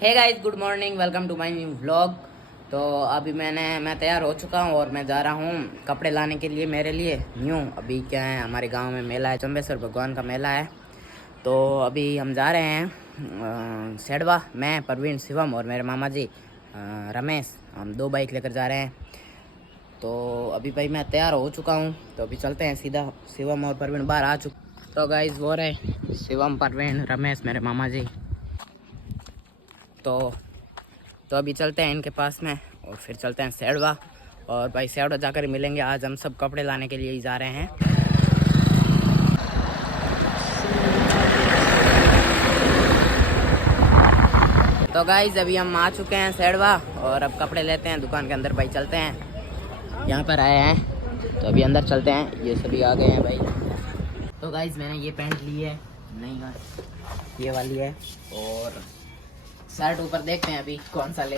Hey guys, good morning, welcome to my new vlog. तो अभी मैं तैयार हो चुका हूँ और मैं जा रहा हूँ कपड़े लाने के लिए मेरे लिए न्यू। अभी क्या है, हमारे गांव में मेला है, चंबेश्वर भगवान का मेला है। तो अभी हम जा रहे हैं सेडवा। मैं, परवीन, शिवम और मेरे मामा जी रमेश, हम 2 बाइक लेकर जा रहे हैं। तो अभी भाई मैं तैयार हो चुका हूँ, तो अभी चलते हैं सीधा। शिवम और परवीन बाहर आ चुके। तो गाइस वो रहे शिवम, परवीन, रमेश, मेरे मामा जी। तो अभी चलते हैं इनके पास में और फिर चलते हैं सेडवा। और भाई सेडवा जाकर ही मिलेंगे। आज हम सब कपड़े लाने के लिए ही जा रहे हैं। तो गाइस अभी हम आ चुके हैं सेडवा और अब कपड़े लेते हैं दुकान के अंदर। भाई चलते हैं, यहाँ पर आए हैं तो अभी अंदर चलते हैं। ये सभी आ गए हैं भाई। तो गाइस मैंने ये पैंट ली है, नहीं ये वाली है, और शर्ट ऊपर देखते हैं अभी कौन सा ले।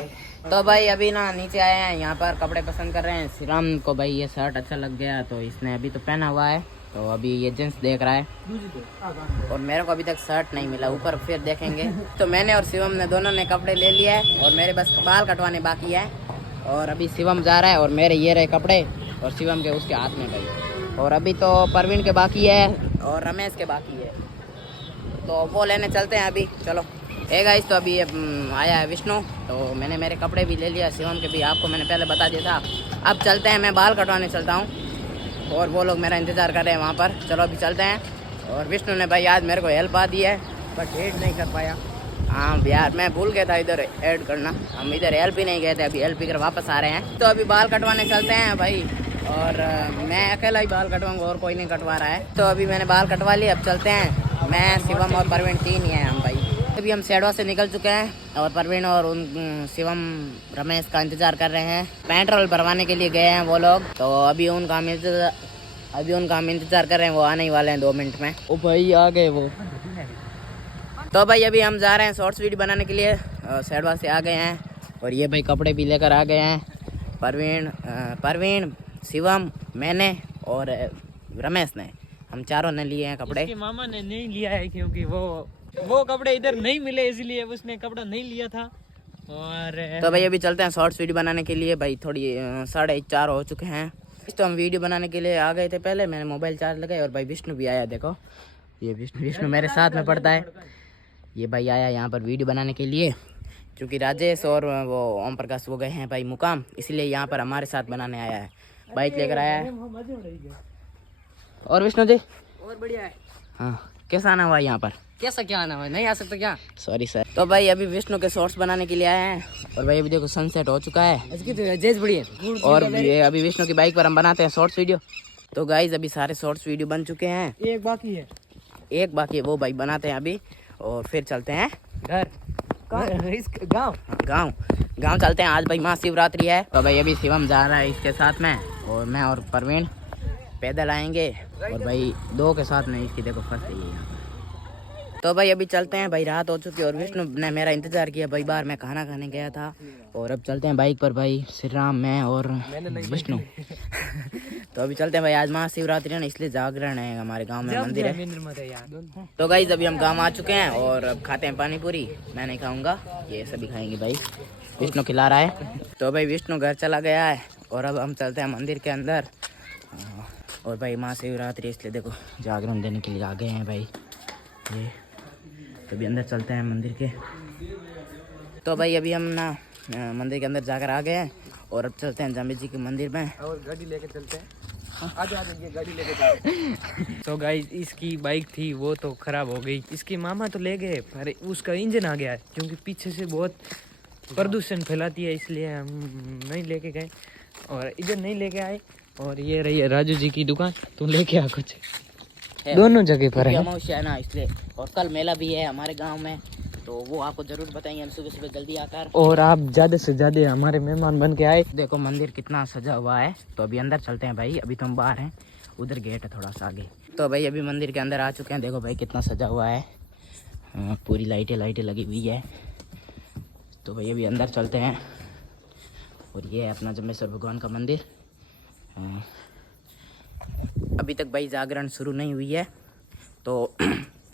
तो भाई अभी ना नीचे आए हैं, यहाँ पर कपड़े पसंद कर रहे हैं। श्रीराम को भाई ये शर्ट अच्छा लग गया तो इसने अभी तो पहना हुआ है, तो अभी ये जींस देख रहा है। और मेरे को अभी तक शर्ट नहीं मिला, ऊपर फिर देखेंगे। तो मैंने और शिवम ने दोनों ने कपड़े ले लिया है और मेरे बस बाल कटवाने बाकी है। और अभी शिवम जा रहा है और मेरे ये रहे कपड़े और शिवम के उसके हाथ में भाई। और अभी तो परवीन के बाकी है और रमेश के बाकी है, तो वो लेने चलते हैं अभी। चलो हे गाइस, तो अभी आया है विष्णु, तो मैंने मेरे कपड़े भी ले लिया, शिवम के भी, आपको मैंने पहले बता दिया था। अब चलते हैं, मैं बाल कटवाने चलता हूँ और वो लोग मेरा इंतज़ार कर रहे हैं वहाँ पर। चलो अभी चलते हैं। और विष्णु ने भाई आज मेरे को हेल्प आ दी है, बट ऐड नहीं कर पाया। हाँ यार, मैं भूल गया था इधर ऐड करना। हम इधर हेल्प ही नहीं गए थे, अभी हेल्प ही कर वापस आ रहे हैं। तो अभी बाल कटवाने चलते हैं भाई। और मैं अकेला ही बाल कटवाऊँगा और कोई नहीं कटवा रहा है। तो अभी मैंने बाल कटवा लिए, अब चलते हैं। मैं, शिवम और परवीन 3 ही हैं हम भाई। अभी हम सेडवा से निकल चुके हैं और परवीन और शिवम, रमेश का इंतज़ार कर रहे हैं। पेट्रोल भरवाने के लिए गए हैं वो लोग, तो अभी उनका हम इंतज़ार कर रहे हैं। वो आने ही वाले हैं 2 मिनट में। ओ भाई आ गए वो। तो भाई अभी हम जा रहे हैं शॉर्ट्स वीडियो बनाने के लिए, सेडवा से आ गए हैं। और ये भाई कपड़े भी लेकर आ गए हैं। परवीन, शिवम, मैंने और रमेश ने, हम चारों ने लिए हैं कपड़े। इसके मामा ने नहीं लिया है क्योंकि वो कपड़े इधर नहीं मिले, इसलिए उसने कपड़ा नहीं लिया था। और तो भाई अभी चलते हैं शॉर्ट्स वीडियो बनाने के लिए। भाई थोड़ी 4:30 हो चुके हैं। तो हम वीडियो बनाने के लिए आ गए थे। पहले मैंने मोबाइल चार्ज लगाया और भाई विष्णु भी आया। देखो ये विष्णु मेरे साथ में पढ़ता है। ये भाई आया यहाँ पर वीडियो बनाने के लिए, क्योंकि राजेश और वो ओम प्रकाश वो गए हैं भाई मुकाम, इसलिए यहाँ पर हमारे साथ बनाने आया है। बाइक लेकर आया है। और विष्णु जी और बढ़िया है। हाँ, कैसा आना हुआ यहाँ पर? कैसा क्या आना है, नहीं आ सकता क्या? Sorry sir. तो भाई अभी विष्णु के शॉर्ट्स बनाने के लिए आए हैं। और भाई अभी देखो सनसेट हो चुका है। इसकी तो जेज बड़ी है। और ये अभी विष्णु की बाइक पर हम बनाते हैं शॉर्ट्स वीडियो। तो गाइज अभी सारे शॉर्ट्स वीडियो बन चुके हैं, एक बाकी है। एक बाकी है, वो भाई बनाते हैं अभी। और फिर चलते हैं घर गाँव चलते हैं। आज भाई महाशिवरात्रि है। तो भाई अभी शिवम जा रहा है इसके साथ में, और मैं और परवीन पैदल आएंगे। और भाई 2 के साथ में इसकी देखो फंस गई है यहाँ पर। तो भाई अभी चलते हैं भाई, रात हो चुकी है। और विष्णु ने मेरा इंतजार किया भाई बाहर, मैं खाना खाने गया था। और अब चलते हैं बाइक पर भाई, श्री राम, मैं और विष्णु। तो अभी चलते हैं भाई, आज महाशिवरात्रि है ना, इसलिए जागरण है हमारे गांव में, मंदिर है। तो गाइस अभी हम गांव आ चुके हैं और अब खाते हैं पानी पूरी। मैं नहीं खाऊंगा, ये सभी खाएंगे भाई, विष्णु खिला रहा है। तो भाई विष्णु घर चला गया है और अब हम चलते हैं मंदिर के अंदर। और भाई महाशिवरात्रि इसलिए देखो जागरण देने के लिए आ गए हैं भाई ये। तो अभी अंदर चलते हैं मंदिर के। तो भाई अभी हम ना मंदिर के अंदर जाकर आ गए हैं और अब चलते हैं जामिल जी के मंदिर में। और गाड़ी लेके चलते हैं। आगे गाड़ी लेके चलते हैं। तो गाइस इसकी बाइक थी वो तो खराब हो गई, इसके मामा तो ले गए पर उसका इंजन आ गया है, क्योंकि पीछे से बहुत प्रदूषण फैलाती है, इसलिए हम नहीं लेके गए और इधर नहीं लेके आए। और ये रही है राजू जी की दुकान, तुम लेके आ कुछ। दोनों जगह पर है अमावस्या है ना, इसलिए। और कल मेला भी है हमारे गांव में, तो वो आपको जरूर बताएंगे हम सुबह सुबह जल्दी आकर। और आप ज्यादा से ज्यादा हमारे मेहमान बन के आए। देखो मंदिर कितना सजा हुआ है। तो अभी अंदर चलते हैं भाई, अभी तो हम बाहर हैं, उधर गेट है थोड़ा सा आगे। तो भाई अभी मंदिर के अंदर आ चुके हैं। देखो भाई कितना सजा हुआ है, पूरी लाइटें लगी हुई है। तो भाई अभी अंदर चलते हैं। और ये है अपना जम्बेश्वर भगवान का मंदिर। अभी तक भाई जागरण शुरू नहीं हुई है, तो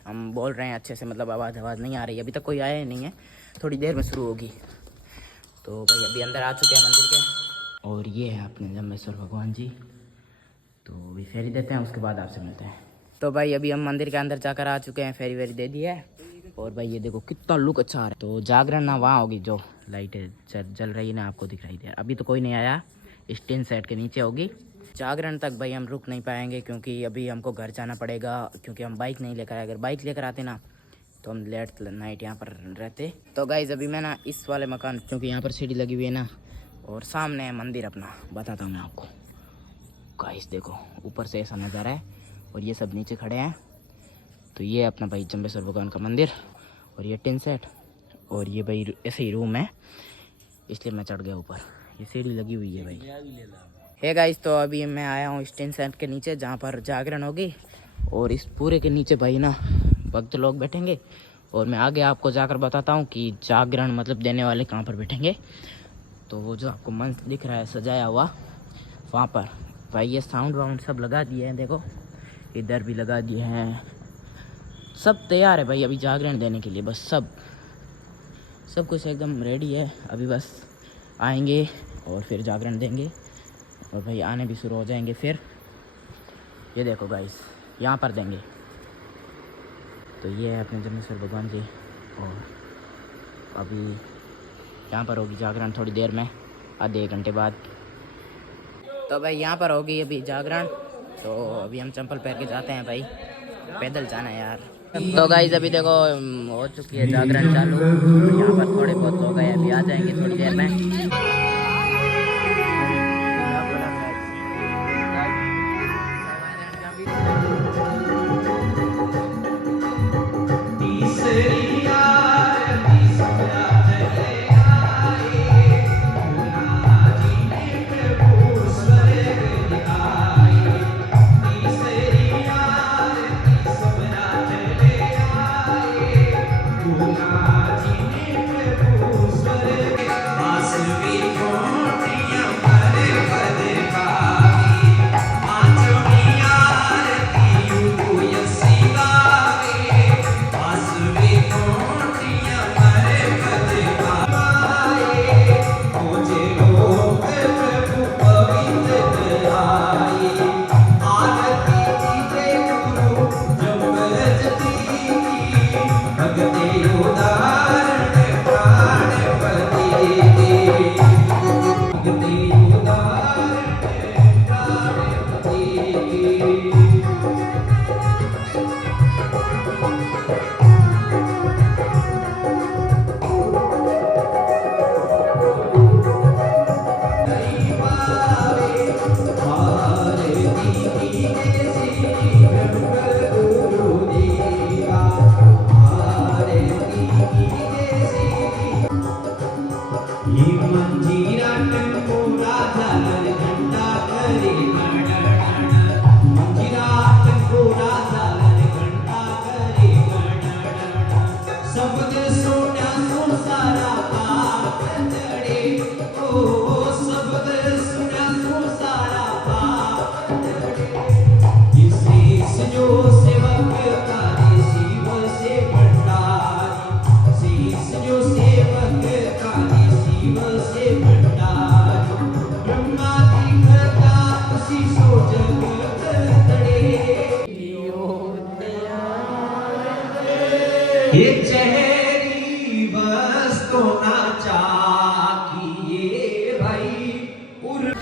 हम बोल रहे हैं अच्छे से, मतलब आवाज़ नहीं आ रही है, अभी तक कोई आया ही नहीं है। थोड़ी देर में शुरू होगी। तो भाई अभी अंदर आ चुके हैं मंदिर के, और ये है अपने जम्बेश्वर भगवान जी। तो अभी फेरी देते हैं, उसके बाद आपसे मिलते हैं। तो भाई अभी हम मंदिर के अंदर जाकर आ चुके हैं, फेरी वेरी दे दी है। और भाई ये देखो कितना लुक अच्छा आ रहा है। तो जागरण ना वहाँ होगी, जो लाइटें जल रही है ना, आपको दिखाई दे रहा है। अभी तो कोई नहीं आया, इस टीन सेट के नीचे होगी। जागरण तक भाई हम रुक नहीं पाएंगे, क्योंकि अभी हमको घर जाना पड़ेगा, क्योंकि हम बाइक नहीं लेकर आए। अगर बाइक लेकर आते ना तो हम लेट नाइट यहाँ पर रहते। तो गाइज अभी मैं ना इस वाले मकान, क्योंकि यहाँ पर सीढ़ी लगी हुई है ना, और सामने है मंदिर अपना, बताता हूँ मैं आपको। गाइज देखो ऊपर से ऐसा नज़ारा है, और ये सब नीचे खड़े हैं। तो ये अपना भाई जम्बेश्वर भगवान का मंदिर, और ये टिन सेट, और ये भाई ऐसे ही रूम है, इसलिए मैं चढ़ गया ऊपर। ये सीढ़ी लगी हुई है भाई। हे गाइस, तो अभी मैं आया हूँ इस टिन सेट के नीचे, जहाँ पर जागरण होगी। और इस पूरे के नीचे भाई ना भक्त लोग बैठेंगे, और मैं आगे आपको जाकर बताता हूँ कि जागरण मतलब देने वाले कहाँ पर बैठेंगे। तो वो जो आपको मंच दिख रहा है सजाया हुआ, वहाँ पर भाई ये साउंड वाउंड सब लगा दिए हैं, देखो इधर भी लगा दिए हैं, सब तैयार है भाई अभी जागरण देने के लिए। बस सब कुछ एकदम रेडी है, अभी बस आएंगे और फिर जागरण देंगे, और भाई आने भी शुरू हो जाएंगे। फिर ये देखो गाइस, यहाँ पर देंगे। तो ये है अपने जम्बेश्वर भगवान जी, और अभी यहाँ पर होगी जागरण थोड़ी देर में, आधे एक घंटे बाद। तो भाई यहाँ पर होगी अभी जागरण। तो अभी हम चंपल पहन के जाते हैं भाई, पैदल जाना है यार। तो गाइस अभी देखो हो चुकी है जागरण चालू। यहाँ पर थोड़े बहुत लोग हैं, अभी आ जाएंगे थोड़ी देर में।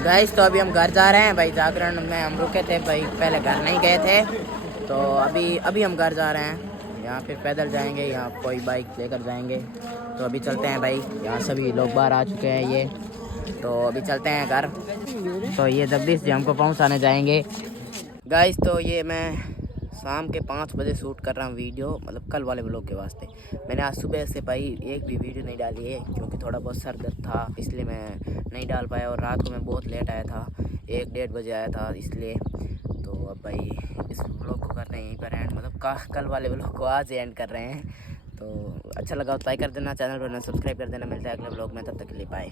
गाइस तो अभी हम घर जा रहे हैं भाई, जागरण में हम रुके थे भाई, पहले घर नहीं गए थे। तो अभी हम घर जा रहे हैं, यहाँ फिर पैदल जाएंगे, यहाँ कोई बाइक लेकर जाएंगे। तो अभी चलते हैं भाई, यहाँ सभी लोग बाहर आ चुके हैं ये। तो अभी चलते हैं घर। तो ये जगदीश जी हमको पहुँचाने जाएंगे। गाइस तो ये मैं शाम के 5 बजे शूट कर रहा हूँ वीडियो, मतलब कल वाले व्लॉग के वास्ते। मैंने आज सुबह से भाई एक भी वीडियो नहीं डाली है, क्योंकि थोड़ा बहुत सर दर्द था, इसलिए मैं नहीं डाल पाया। और रात को मैं बहुत लेट आया था, 1-1:30 बजे आया था, इसलिए। तो अब भाई इस व्लॉग को कर रहे हैं यहीं पर एंड, मतलब कल वाले व्लॉग को आज एंड कर रहे हैं। तो अच्छा लगा तो लाइक कर देना, चैनल पर सब्सक्राइब कर देना। मिलता है अगले व्लॉग में, तब तक के लिए बाय।